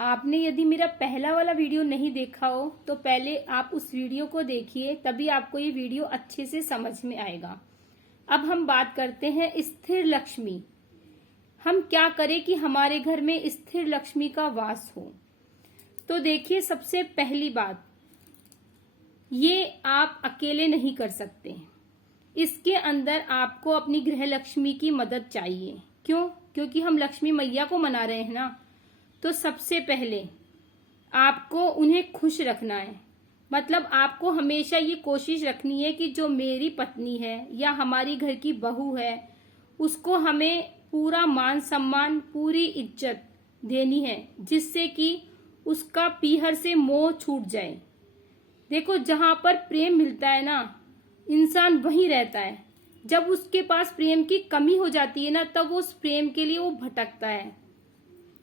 आपने यदि मेरा पहला वाला वीडियो नहीं देखा हो तो पहले आप उस वीडियो को देखिए, तभी आपको ये वीडियो अच्छे से समझ में आएगा। अब हम बात करते हैं स्थिर लक्ष्मी। हम क्या करें कि हमारे घर में स्थिर लक्ष्मी का वास हो। तो देखिए, सबसे पहली बात, ये आप अकेले नहीं कर सकते। इसके अंदर आपको अपनी गृह लक्ष्मी की मदद चाहिए। क्यों? क्योंकि हम लक्ष्मी मैया को मना रहे हैं ना। तो सबसे पहले आपको उन्हें खुश रखना है। मतलब आपको हमेशा ये कोशिश रखनी है कि जो मेरी पत्नी है या हमारी घर की बहू है, उसको हमें पूरा मान सम्मान, पूरी इज्जत देनी है, जिससे कि उसका पीहर से मोह छूट जाए। देखो, जहां पर प्रेम मिलता है ना, इंसान वहीं रहता है। जब उसके पास प्रेम की कमी हो जाती है ना, तब उस प्रेम के लिए वो भटकता है।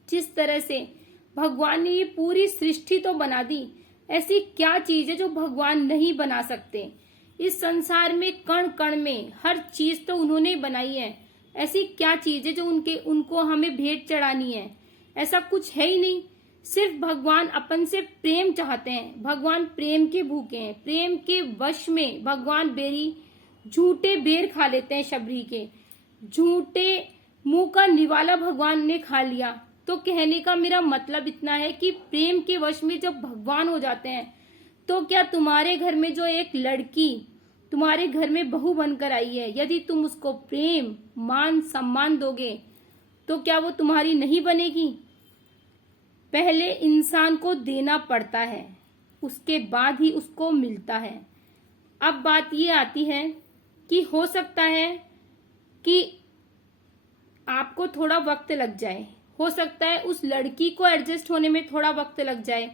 जिस तरह से भगवान ने ये पूरी सृष्टि तो बना दी, ऐसी क्या चीज है जो भगवान नहीं बना सकते। इस संसार में कण कण में हर चीज तो उन्होंने बनाई है। ऐसी क्या चीज है जो उनको हमें भेंट चढ़ानी है? ऐसा कुछ है ही नहीं। सिर्फ भगवान अपन से प्रेम चाहते हैं। भगवान प्रेम के भूखे हैं। प्रेम के वश में भगवान झूठे बेर खा लेते हैं। शबरी के झूठे मुंह का निवाला भगवान ने खा लिया। तो कहने का मेरा मतलब इतना है कि प्रेम के वश में जब भगवान हो जाते हैं, तो क्या तुम्हारे घर में जो एक लड़की तुम्हारे घर में बहू बनकर आई है, यदि तुम उसको प्रेम, मान, सम्मान दोगे, तो क्या वो तुम्हारी नहीं बनेगी? पहले इंसान को देना पड़ता है, उसके बाद ही उसको मिलता है। अब बात ये आती है कि हो सकता है कि आपको थोड़ा वक्त लग जाए, हो सकता है उस लड़की को एडजस्ट होने में थोड़ा वक्त लग जाए,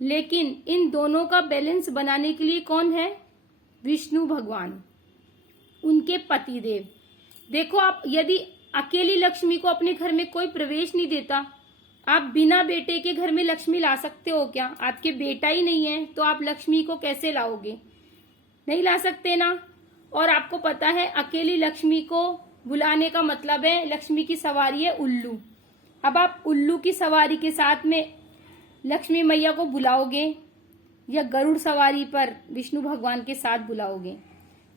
लेकिन इन दोनों का बैलेंस बनाने के लिए कौन है? विष्णु भगवान, उनके पतिदेव। देखो, आप यदि अकेली लक्ष्मी को अपने घर में कोई प्रवेश नहीं देता, आप बिना बेटे के घर में लक्ष्मी ला सकते हो क्या? आपके बेटा ही नहीं है तो आप लक्ष्मी को कैसे लाओगे? नहीं ला सकते ना। और आपको पता है, अकेली लक्ष्मी को बुलाने का मतलब है, लक्ष्मी की सवारी है उल्लू। अब आप उल्लू की सवारी के साथ में लक्ष्मी मैया को बुलाओगे या गरुड़ सवारी पर विष्णु भगवान के साथ बुलाओगे?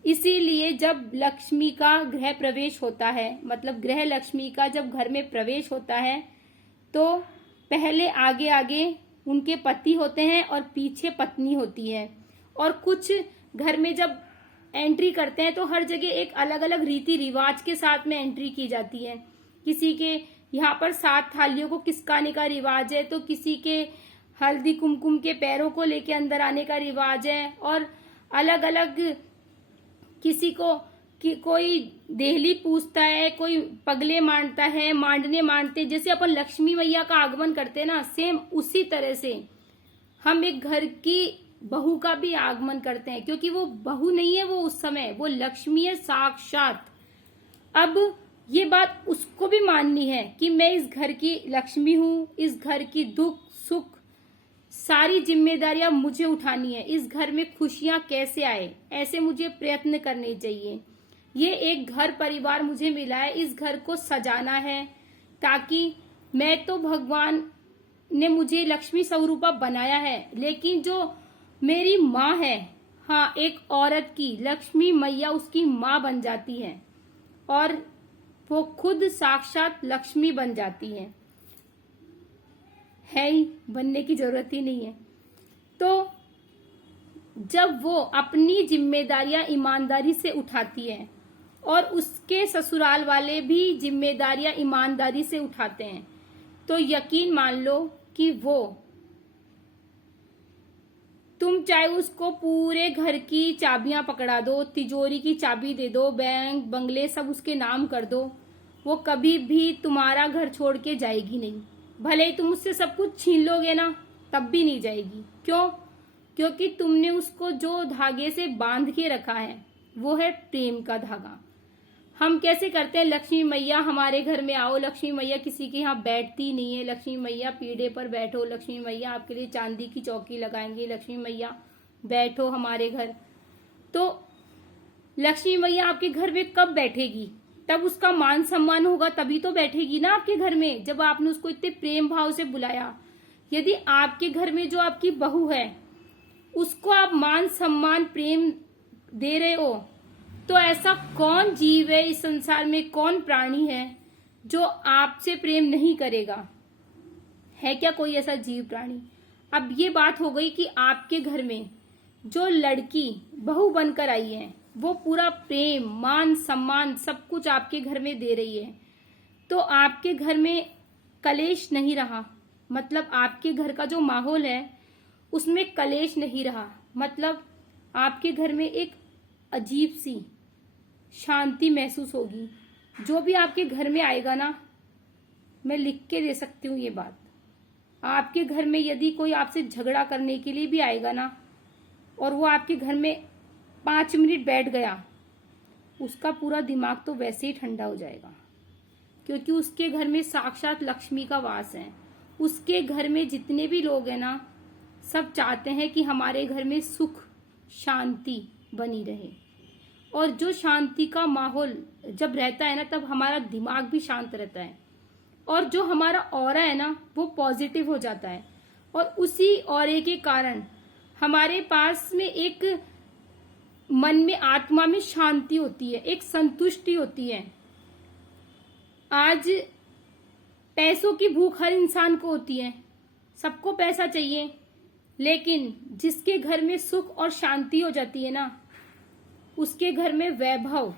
इसीलिए जब लक्ष्मी का गृह प्रवेश होता है, मतलब गृह लक्ष्मी का जब घर में प्रवेश होता है, तो पहले आगे आगे उनके पति होते हैं और पीछे पत्नी होती है। और कुछ घर में जब एंट्री करते हैं तो हर जगह एक अलग अलग रीति रिवाज के साथ में एंट्री की जाती है। किसी के यहाँ पर 7 थालियों को किसकाने का रिवाज है, तो किसी के हल्दी कुमकुम के पैरों को लेके अंदर आने का रिवाज है। और अलग अलग किसी को कोई देहली पूछता है, कोई पगले मांडता है, मांडने मांडते। जैसे अपन लक्ष्मी मैया का आगमन करते हैं ना, सेम उसी तरह से हम एक घर की बहू का भी आगमन करते हैं, क्योंकि वो बहू नहीं है, वो उस समय वो लक्ष्मी है साक्षात। अब ये बात उसको भी माननी है कि मैं इस घर की लक्ष्मी हूँ, इस घर की दुख सुख सारी जिम्मेदारियां मुझे उठानी है। इस घर में खुशियां कैसे आए, ऐसे मुझे प्रयत्न करने चाहिए। ये एक घर परिवार मुझे मिला है, इस घर को सजाना है, ताकि मैं तो भगवान ने मुझे लक्ष्मी स्वरूपा बनाया है, लेकिन जो मेरी माँ है, हाँ, एक औरत की लक्ष्मी मैया उसकी माँ बन जाती है और वो खुद साक्षात लक्ष्मी बन जाती है ही, बनने की जरूरत ही नहीं है। तो जब वो अपनी जिम्मेदारियां ईमानदारी से उठाती है और उसके ससुराल वाले भी जिम्मेदारियां ईमानदारी से उठाते हैं, तो यकीन मान लो कि वो, तुम चाहे उसको पूरे घर की चाबियां पकड़ा दो, तिजोरी की चाबी दे दो, बैंक बंगले सब उसके नाम कर दो, वो कभी भी तुम्हारा घर छोड़ के जाएगी नहीं। भले ही तुम उससे सब कुछ छीन लोगे ना, तब भी नहीं जाएगी। क्यों? क्योंकि तुमने उसको जो धागे से बांध के रखा है वो है प्रेम का धागा। हम कैसे करते हैं, लक्ष्मी मैया हमारे घर में आओ, लक्ष्मी मैया किसी के यहाँ बैठती नहीं है, लक्ष्मी मैया पीढ़े पर बैठो, लक्ष्मी मैया आपके लिए चांदी की चौकी लगाएंगे, लक्ष्मी मैया बैठो हमारे घर। तो लक्ष्मी मैया आपके घर में कब बैठेगी? तब उसका मान सम्मान होगा, तभी तो बैठेगी ना आपके घर में, जब आपने उसको इतने प्रेम भाव से बुलाया। यदि आपके घर में जो आपकी बहू है उसको आप मान सम्मान प्रेम दे रहे हो, तो ऐसा कौन जीव है इस संसार में, कौन प्राणी है जो आपसे प्रेम नहीं करेगा? है क्या कोई ऐसा जीव प्राणी? अब ये बात हो गई कि आपके घर में जो लड़की बहू बनकर आई है वो पूरा प्रेम मान सम्मान सब कुछ आपके घर में दे रही है, तो आपके घर में कलेश नहीं रहा, मतलब आपके घर का जो माहौल है उसमें कलेश नहीं रहा, मतलब आपके घर में एक अजीब सी शांति महसूस होगी। जो भी आपके घर में आएगा ना, मैं लिख के दे सकती हूँ ये बात, आपके घर में यदि कोई आपसे झगड़ा करने के लिए भी आएगा ना और वो आपके घर में 5 मिनट बैठ गया, उसका पूरा दिमाग तो वैसे ही ठंडा हो जाएगा, क्योंकि उसके घर में साक्षात लक्ष्मी का वास है। उसके घर में जितने भी लोग हैं ना, सब चाहते हैं कि हमारे घर में सुख शांति बनी रहे, और जो शांति का माहौल जब रहता है ना, तब हमारा दिमाग भी शांत रहता है, और जो हमारा ऑरा है ना वो पॉजिटिव हो जाता है, और उसी ऑरे के कारण हमारे पास में एक मन में आत्मा में शांति होती है, एक संतुष्टि होती है। आज पैसों की भूख हर इंसान को होती है, सबको पैसा चाहिए, लेकिन जिसके घर में सुख और शांति हो जाती है ना, उसके घर में वैभव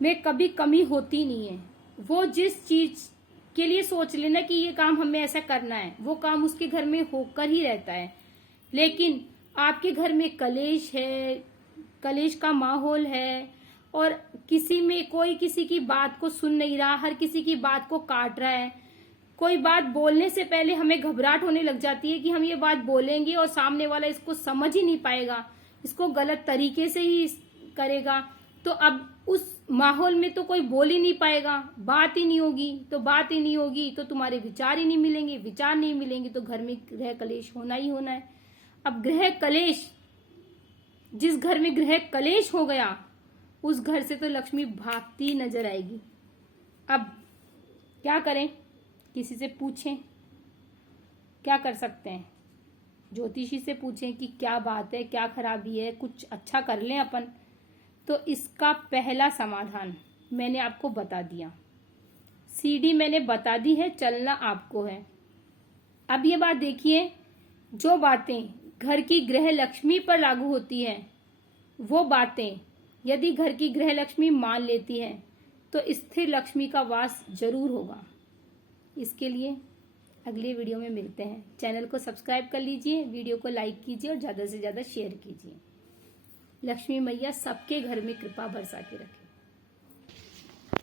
में कभी कमी होती नहीं है। वो जिस चीज के लिए सोच लेना कि ये काम हमें ऐसा करना है, वो काम उसके घर में होकर ही रहता है। लेकिन आपके घर में कलेश है, कलेश का माहौल है, और किसी में कोई किसी की बात को सुन नहीं रहा, हर किसी की बात को काट रहा है। कोई बात बोलने से पहले हमें घबराहट होने लग जाती है कि हम ये बात बोलेंगे और सामने वाला इसको समझ ही नहीं पाएगा, इसको गलत तरीके से ही करेगा, तो अब उस माहौल में तो कोई बोल ही नहीं पाएगा, बात ही नहीं होगी। तो बात ही नहीं होगी तो तुम्हारे विचार ही नहीं मिलेंगे, विचार नहीं मिलेंगे तो घर में गृह कलेश होना ही होना है। अब गृह कलेश, जिस घर में गृह कलेश हो गया उस घर से तो लक्ष्मी भागती नजर आएगी। अब क्या करें? किसी से पूछें, क्या कर सकते हैं? ज्योतिषी से पूछें कि क्या बात है, क्या खराबी है, कुछ अच्छा कर लें अपन। तो इसका पहला समाधान मैंने आपको बता दिया, सीढ़ी मैंने बता दी है, चलना आपको है। अब ये बात देखिए, जो बातें घर की गृह लक्ष्मी पर लागू होती है, वो बातें यदि घर की गृह लक्ष्मी मान लेती है तो स्थिर लक्ष्मी का वास जरूर होगा। इसके लिए अगले वीडियो में मिलते हैं। चैनल को सब्सक्राइब कर लीजिए, वीडियो को लाइक कीजिए और ज़्यादा से ज़्यादा शेयर कीजिए। लक्ष्मी मैया सबके घर में कृपा बरसा के रखे।